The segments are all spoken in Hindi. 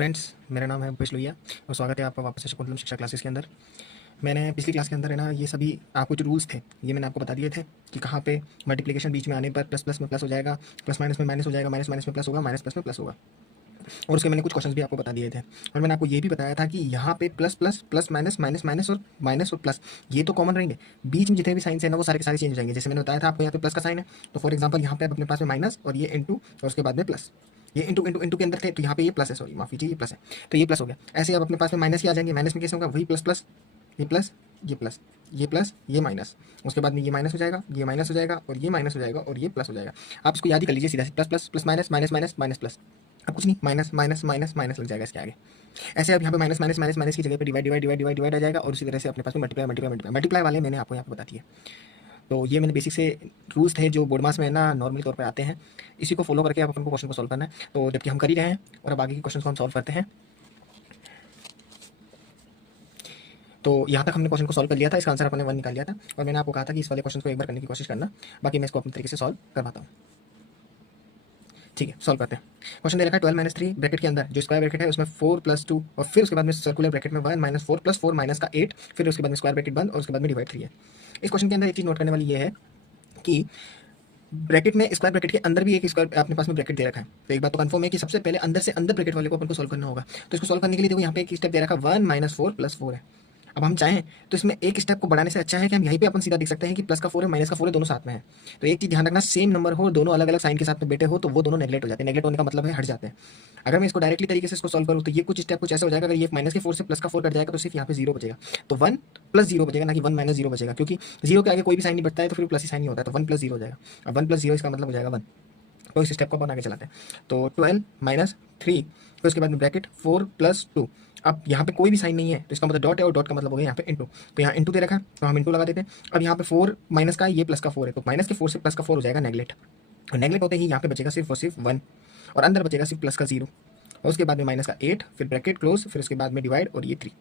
फ्रेंड्स, मेरा नाम है भूपेश लोहिया और स्वागत है आपका वापस से शकुंतलम शिक्षा क्लासेस के अंदर। मैंने पिछली क्लास के अंदर है ना, ये सभी आपको जो रूल्स थे ये मैंने आपको बता दिए थे कि कहाँ पे मल्टीप्लिकेशन बीच में आने पर प्लस प्लस में प्लस हो जाएगा, प्लस माइनस में माइनस हो जाएगा, माइनस माइनस में प्लस होगा, माइनस प्लस में प्लस होगा। और उसके मैंने कुछ क्वेश्चन भी आपको बता दिए थे और मैंने आपको ये भी बताया था कि यहाँ पे plus plus plus minus minus minus और प्लस ये तो कॉमन रहेंगे, बीच में जितने भी साइंस है ना वो सारे के सारे चेंज हो जाएंगे। जैसे मैंने बताया था आपको यहाँ पे प्लस का साइन है, तो फॉर एग्जाम्पल यहाँ पे अपने पास में माइनस और ये इंटू और उसके बाद में प्लस, ये इंटू इंटू इंटू के अंदर थे तो यहाँ पे ये प्लस है, सॉरी माफ कीजिए ये प्लस है, तो ये प्लस हो गया। ऐसे अब अपने पास में माइनस ही आ जाएंगे, माइनस में कैसे होगा, वही प्लस प्लस, ये प्लस ये प्लस ये प्लस ये माइनस, उसके बाद में ये माइनस हो जाएगा, ये माइनस हो जाएगा और ये माइनस हो जाएगा और ये प्लस हो जाएगा। आप इसको याद ही कर लीजिए सीधा, plus plus plus minus minus minus minus plus, अब कुछ नहीं, माइनस माइनस माइनस माइनस लग जाएगा इसके आगे। ऐसे अब यहाँ पे माइनस माइनस माइनस माइनस की जगह पे divide divide divide divide divide आ जाएगा और उसी तरह से अपने पास में मल्टीप्लाई मल्टीप्लाई मल्टीप्लाई मल्टीप्लाई वाले मैंने आपको यहाँ पे बता दिए। तो ये मैंने बेसिक से रूल्स थे जो बोर्ड मास में ना नॉर्मली तौर पे आते हैं, इसी को फॉलो करके आप अपन को क्वेश्चन को सॉल्व करना है। तो जबकि हम कर ही रहे हैं और अब आगे के क्वेश्चन को हम सॉल्व करते हैं। तो यहाँ तक हमने क्वेश्चन को सॉल्व कर लिया था, इसका आंसर अपने 1 निकाल लिया था और मैंने आपको कहा था कि इस वाले क्वेश्चन को एक बार करने की कोशिश करना, बाकी मैं इसको अपने तरीके से सॉल्व करवाता हूँ। ठीक है, सॉल्व करते हैं। क्वेश्चन दे रखा है 12 - 3 ब्रैकेट के अंदर जो स्क्वायर ब्रैकेट है उसमें 4 + 2 और फिर उसके बाद में सर्कुलर ब्रैकेट में 1 - 4 + 4 माइनस का 8, फिर उसके बाद में स्क्वायर ब्रैकेट बंद और उसके बाद में डिवाइड 3 है। इस क्वेश्चन के अंदर एक चीज नोट करने वाली ये है कि ब्रैकेट में स्क्वायर ब्रैकेट के अंदर भी एक स्क्वायर अपने पास में ब्रैकेट दे रखा है। तो एक बात तो कंफर्म है कि सबसे पहले अंदर से अंदर ब्रैकेट वाले को अपन को सॉल्व करना होगा। तो इसको सॉल्व करने के लिए देखो यहाँ पे एक स्टेप दे रखा है 1 - 4 + 4 है। अब हम चाहें तो इसमें एक स्टेप को बढ़ाने से अच्छा है कि हम यहीं पे अपन सीधा देख सकते हैं कि प्लस का 4 है माइनस का 4 है, दोनों साथ में है। तो एक चीज ध्यान रखना, सेम नंबर हो दोनों अलग अलग साइन के साथ में बैठे हो तो वो दोनों नेगलेक्ट हो जाते हैं। नेगलेक्ट होने का मतलब है हट जाते हैं। अगर मैं इसको डायरेक्टली तरीके से इसको सॉल्व करूँ तो ये कुछ स्टेप कुछ ऐसा हो जाएगा, अगर ये माइनस के 4 से प्लस का 4 कट जाएगा तो सिर्फ यहाँ पे 0 बचेगा। तो 1 + 0 बचेगा, ना कि 1 - 0 बचेगा, क्योंकि 0 के आगे कोई भी साइन नहीं बचता है तो फिर प्लस ही साइन ही होता है। तो 1 + 0 हो जाएगा। अब 1 + 0 इसका मतलब हो जाएगा 1। तो इस स्टेप को अपन आगे चलाते हैं। तो 12 - 3, फिर उसके बाद में ब्रैकेट 4 + 2। अब यहाँ पे कोई भी साइन नहीं है तो इसका मतलब डॉट है और डॉट का मतलब हो गया यहाँ पे इंटू। तो यहाँ इंटू दे रखा है तो हम इंटू लगा देते हैं। अब यहाँ पे 4 माइनस का है, ये प्लस का 4 है, तो माइनस के 4 से प्लस का 4 हो जाएगा नेगलेक्ट। और नेगलेक्ट होते ही यहाँ पे बचेगा सिर्फ और सिर्फ 1 और अंदर बचेगा सिर्फ प्लस का 0 और उसके बाद में माइनस का 8, फिर ब्रैकेट क्लोज, फिर उसके बाद में डिवाइड और ये 3।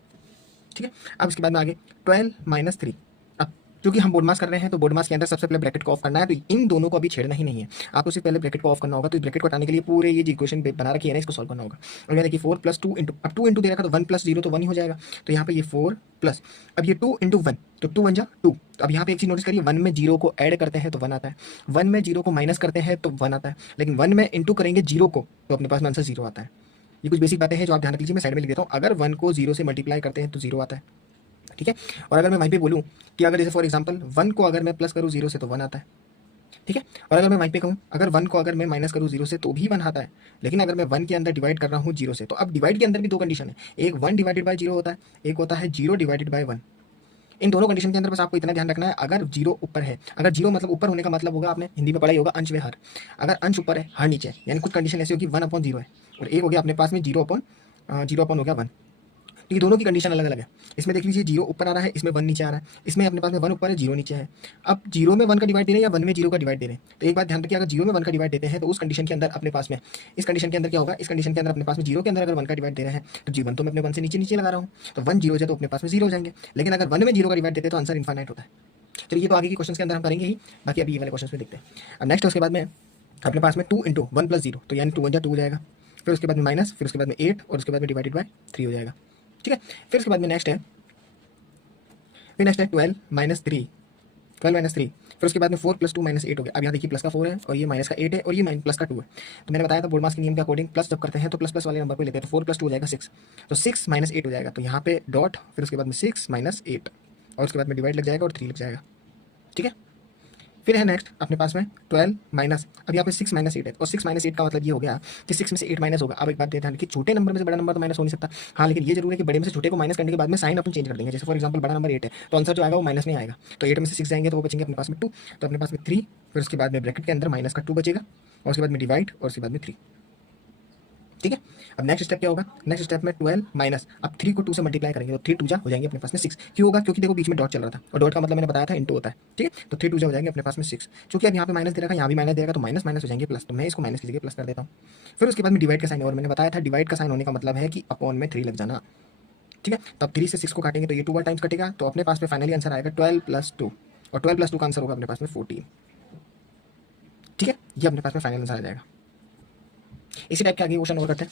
ठीक है, अब इसके बाद में आगे 12 - 3। अब क्योंकि हम बोर्ड मास कर रहे हैं तो बोर्ड मास के अंदर सबसे पहले ब्रैकेट को ऑफ करना है, तो इन दोनों को अभी छेड़ना ही नहीं है। आपको सिर्फ पहले ब्रैकेट को ऑफ करना होगा। तो ब्रैकेट को हटाने के लिए पूरे ये इक्वेशन बना रखी है ना, इसको सॉल्व करना होगा। और मैंने देखिए 4 + 2 इंटू, अब 2 इंटू दे रखा तो 1 + 0 तो 1 ही हो जाएगा। तो यहाँ पे ये 4 प्लस, अब ये 2 इंटू 1 तो 2 1 जा 2। तो अब यहाँ पे एक चीज नोटिस करिए, 1 में 0 को ऐड करते हैं तो 1 आता है, 1 में 0 को माइनस करते हैं तो 1 आता है, लेकिन 1 में इंटू करेंगे 0 को तो अपने पास में आंसर 0 आता है। ये कुछ बेसिक बातें हैं जो आप ध्यान रख लीजिए, मैं साइड में लिख देता हूँ। अगर 1 को 0 से मल्टीप्लाई करते हैं तो 0 आता है, ठीक है। और अगर मैं वहीं पे बोलूँ कि अगर जैसे फॉर एग्जांपल 1 को अगर मैं प्लस करूँ 0 से तो 1 आता है, ठीक है। और अगर मैं वहीं पे कहूँ अगर 1 को अगर मैं माइनस करूँ 0 से तो भी 1 आता है, लेकिन अगर मैं 1 के अंदर डिवाइड कर रहा हूँ 0 से, तो अब डिवाइड के अंदर भी दो कंडीशन है, एक 1 डिवाइडेड बाय 0 होता है, एक होता है 0 डिवाइडेड बाय 1। इन दोनों कंडीशन के अंदर बस आपको इतना ध्यान रखना है, अगर 0 ऊपर है, अगर 0 मतलब ऊपर होने का मतलब होगा, आपने हिंदी में पढ़ा ही होगा अंश व हर। अगर अंश ऊपर है हर नीचे है, यानी कुछ कंडीशन ऐसी होगी 1/0 है और एक हो गया अपने पास में 0/0 हो गया 1। तो ये दोनों की कंडीशन अलग अलग है। इसमें देख लीजिए 0 ऊपर आ रहा है, इसमें 1 नीचे आ रहा है, इसमें अपने पास में 1 ऊपर है 0 नीचे है। अब 0 में 1 का डिवाइड दे रहे हैं या 1 में 0 का डिवाइड दे रहे हैं, तो एक बात ध्यान रखिए, अगर 0 में 1 का डिवाइड देते हैं तो उस कंडीशन के अंदर अपने पास में, इस कंडीशन के अंदर क्या होगा, इस कंडीशन के अंदर अपने पास में 0 के अंदर अगर 1 का डिवाइड दे रहे हैं तो जी 1 तो मैं अपने 1 से नीचे नीचे लगा रहा हूँ, तो 1 0 तो अपने पास में 0 हो जाएंगे। लेकिन अगर 1 में 0 का डिवाइड देते हैं तो आंसर इनफाइनाइट होता है। चलिए ये तो आगे के क्वेश्चन के अंदर हम करेंगे ही, बाकी अभी ये वाले क्वेश्चन में देखते हैं। अब नेक्स्ट उसके बाद में अपने पास में 2 इंटू 1 + 0, तो यानी 2 1 2 हो जाएगा, फिर उसके बाद में माइनस, फिर उसके बाद में 8 और उसके बाद में डिवाइडेड बाय 3 हो जाएगा, ठीक है। फिर उसके बाद में नेक्स्ट है 12 - 3, 12 - 3, फिर उसके बाद में 4 + 2 - 8 हो गया। अब यहाँ देखिए प्लस का 4 है और ये माइनस का 8 है और ये प्लस का 2 है। तो मैंने बताया था बोर्ड मास के नियम के अकॉर्डिंग प्लस जब करते हैं तो प्लस प्लस वाले नंबर को लेते हैं, तो 4 + 2 हो जाएगा 6, तो 6 - 8 हो जाएगा। तो यहाँ पे डॉट, फिर उसके बाद में 6 - 8 और उसके बाद में डिवाइड लग जाएगा और 3 लग जाएगा, ठीक है। फिर है नेक्स्ट अपने पास में 12 माइनस, अब यहाँ पे 6 - 8 है और 6 - 8 का मतलब ये हो गया कि 6 में से 8 माइनस होगा। अब एक बात ध्यान कि छोटे नंबर में से बड़ा नंबर तो माइनस हो नहीं सकता, हाँ, लेकिन ये जरूर है कि बड़े में से छोटे को माइनस करने के बाद में साइन अपन चेंज कर देंगे। जैसे फॉर एग्जांपल बड़ा नंबर 8 है तो आंसर जो आएगा वो माइनस में आएगा, तो 8 में से 6 जाएंगे तो वो बचेंगे अपने पास में 2, तो अपने पास में 3, फिर उसके बाद में ब्रैकेट के अंदर माइनस का 2 बचेगा और उसके बाद में डिवाइड और उसके बाद में 3, ठीक है। अब नेक्स्ट स्टेप क्या होगा, नेक्स्ट स्टेप में 12 माइनस, अब 3 को 2 से मल्टीप्लाई करेंगे तो 3 2 जा हो जाएंगे अपने पास में 6। क्यों होगा, क्योंकि देखो बीच में डॉट चल रहा था और डॉट का मतलब मैंने बताया था इंटू होता है, ठीक है। तो 3 2 जा हो जाएंगे अपने पास में 6, क्योंकि अब यहाँ पे माइनस दे रखा है, यहाँ भी माइनस देगा तो माइनस माइनस हो जाएंगे प्लस, तो मैं इसको माइनस की जगह प्लस कर देता हूँ। फिर उसके बाद में डिवाइड का साइन, और मैंने बताया था डिवाइड का साइन होने का मतलब है कि अपॉन में 3 लग जाना, ठीक है। तो अब 3 से 6 को काटेंगे तो ये 2 बार टाइम्स कटेगा, तो अपने पास में फाइनली आंसर आएगा 12 + 2 और 12 + 2 का आंसर होगा अपने पास में 14, ठीक है। ये अपने पास में फाइनल आंसर आ जाएगा। इसी टाइप के आगे क्वेश्चन और करते हैं।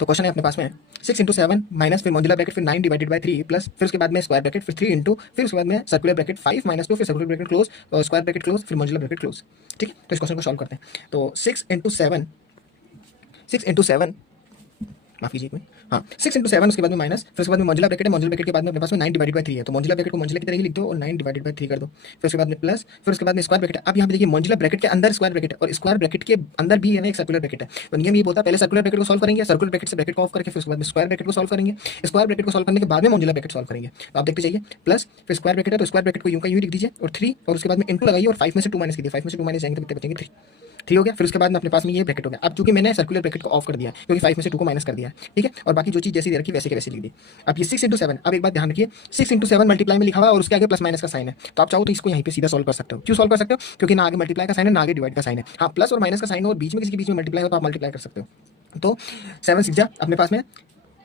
तो क्वेश्चन है अपने पास में 6 × 7 माइनस फिर मॉड्यूलर ब्रैकेट फिर 9 डिवाइडेड बाय 3 प्लस फिर उसके बाद में स्क्वायर ब्रैकेट फिर 3 इंटू फिर उसके बाद में सर्कुलर ब्रैकेट 5 माइनस 2 फिर सर्कुलर ब्रैकेट क्लोज और स्क्वायर ब्रैकेट क्लोज फिर मॉड्यूलर ब्रैकेट क्लोज। ठीक है, तो इस क्वेश्चन को सॉल्व करते हैं। तो 6 × 7 माफ कीजिए एक मिनट, हाँ 6 × 7 उसके बाद में माइनस फिर उसके बाद में मॉड्यूलर ब्रैकेट है, मॉड्यूलर ब्रैकेट के बाद में अपने पास में 9 डिवाइडेड बाय 3 है, तो मॉड्यूलर ब्रैकेट को मॉड्यूलर की तरह ही लिख दो और 9 डिवाइडेड बाय 3 कर दो। फिर उसके बाद में प्लस फिर उसके बाद में स्क्वायर ब्रैकेट है। अब यहाँ पे देखिए मॉड्यूलर ब्रैकेट के अंदर स्क्वायर ब्रैकेट है और स्क्वायर ब्रैकेट के अंदर भी है ना एक सर्कुलर ब्रैकेट है। तो नियम ये बोलता है पहले सर्कुलर ब्रैकेट को सॉल्व करेंगे, सर्कुलर ब्रैकेट से ब्रैकेट को ऑफ करके फिर उसके बाद में स्क्वायर ब्रैकेट को सॉल्व करेंगे, स्क्वायर ब्रैकेट को सॉल्व करने के बाद में मॉड्यूलर ब्रैकेट सॉल्व करेंगे। तो आप देखते जाइए प्लस फिर स्क्वायर ब्रैकेट है तो स्क्वायर ब्रैकेट को यूं का यूं लिख दीजिए और 3 और उसके बाद में इंटू लगाइए और 5 में से 2 माइनस कीजिए, 5 में से 2 माइनस जाएंगे तो कितने बचेंगे 3 हो गया। फिर उसके बाद में अपने पास में ये ब्रैकेट हो गया। अब चूंकि मैंने सर्कुलर ब्रैकेट को ऑफ कर दिया क्योंकि 5 में से 2 को माइनस कर दिया है, ठीक है, और बाकी जो चीज जैसी दे रखी वैसे के वैसे लिख दी। अब ये 6 × 7, अब एक बात ध्यान रखिए 6 × 7 मल्टीप्लाई में लिखा हुआ है और उसके आगे प्लस माइनस का साइन है, तो आप चाहो तो इसको यहीं पे सीधा सॉल्व कर सकते हो। क्यों सॉल्व कर सकते हो? क्योंकि ना आगे मल्टीप्लाई का साइन है ना आगे डिवाइड का साइन है। हाँ प्लस और माइनस का साइन हो और बीच में किसी के बीच में मल्टीप्लाई हो तो आप मल्टीप्लाई कर सकते हो। तो 7 6 जा अपने पास में,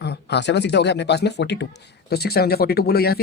हाँ 7 6 जा हो गया अपने पास में 42, तो 6 7 जा 42 बोलो या फिर